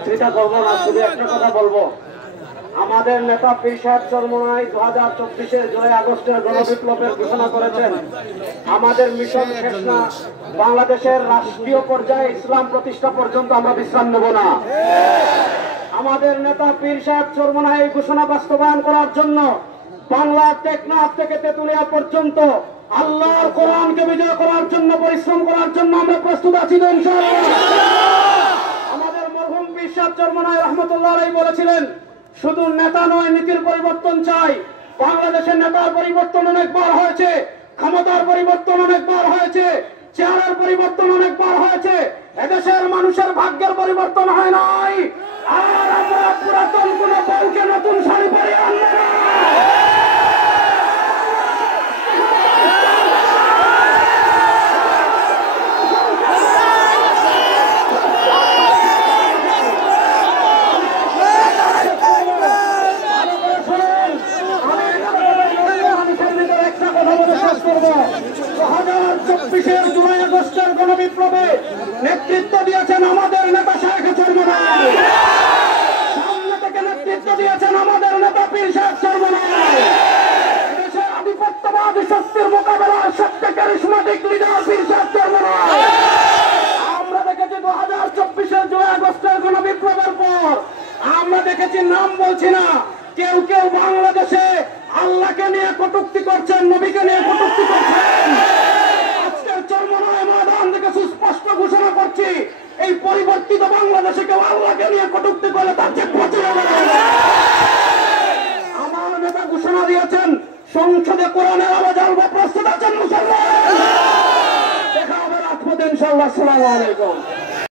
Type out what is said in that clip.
সেটা করবো না, শুধু একটা কথা বলবো। আমাদের নেতা পীর সাহেব চরমোনাই 2024-এর জুলাই আগস্টের গণবিপ্লবের ঘোষণা করেছেন। আমাদের মিশন শেষ না, বাংলাদেশের রাষ্ট্রীয় পর্যায়ে ইসলাম প্রতিষ্ঠা পর্যন্ত আমরা বিশ্রাম নেব না। আমাদের নেতা পীর সাহেব চরমোনাই এই ঘোষণা বাস্তবায়ন করার জন্য বাংলার টেকনাফ থেকে তেতুলিয়া পর্যন্ত আল্লাহর কোরআনকে বিজয় করার জন্য পরিশ্রম করার জন্য আমরা প্রস্তুত আছি ইনশাআল্লাহ। আমাদের মরহুম পীর সাহেব চরমোনাই রহমতুল্লাহ আলাইহি বলেছিলেন, শুধু নেতা নয়, নীতির পরিবর্তন চাই। বাংলাদেশের নেতার পরিবর্তন অনেকবার হয়েছে, ক্ষমতার পরিবর্তন অনেকবার হয়েছে, চেহারার পরিবর্তন অনেকবার হয়েছে, এদেশের মানুষের ভাগ্যের পরিবর্তন হয় নাই। আর আমরা পুরাতন কোন বউকে নতুন শাড়ি পরিয়ে আনবো না। জুলাই আগস্টের গণবিপ্লবে নেতৃত্ব দিয়েছেন আমাদের নেতা শেখ চরমোনাই, সামনে থেকে নেতৃত্ব দিয়েছেন আমাদের নেতা পীর সাহেব চরমোনাই। দেশের আধিপত্যবাদী শক্তির মোকাবেলার সবচেয়ে ক্যারিসমেটিক লিডার পীর সাহেব চরমোনাই। আমরা দেখেছি 2024-এর জুলাই আগস্টের গণবিপ্লবের পর আমরা দেখেছি, নাম বলছি না, কেউ কেউ বাংলাদেশে আল্লাহকে নিয়ে কটূক্তি করছেন, নবীকে নিয়ে কটূক্তি করছেন। আজকের চরমোনাই ময়দান থেকে সুস্পষ্ট ঘোষণা করছি, এই পরিবর্তিত বাংলাদেশে কেউ আল্লাহকে নিয়ে কটূক্তি করলে তার যে আমার নেতা ঘোষণা দিয়েছেন, সংসদে কোরআনের আওয়াজ আনবো, প্রস্তুত আছেন মুসলমান? দেখা হবে রাজপথে ইনশাআল্লাহ। আসসালামু আলাইকুম।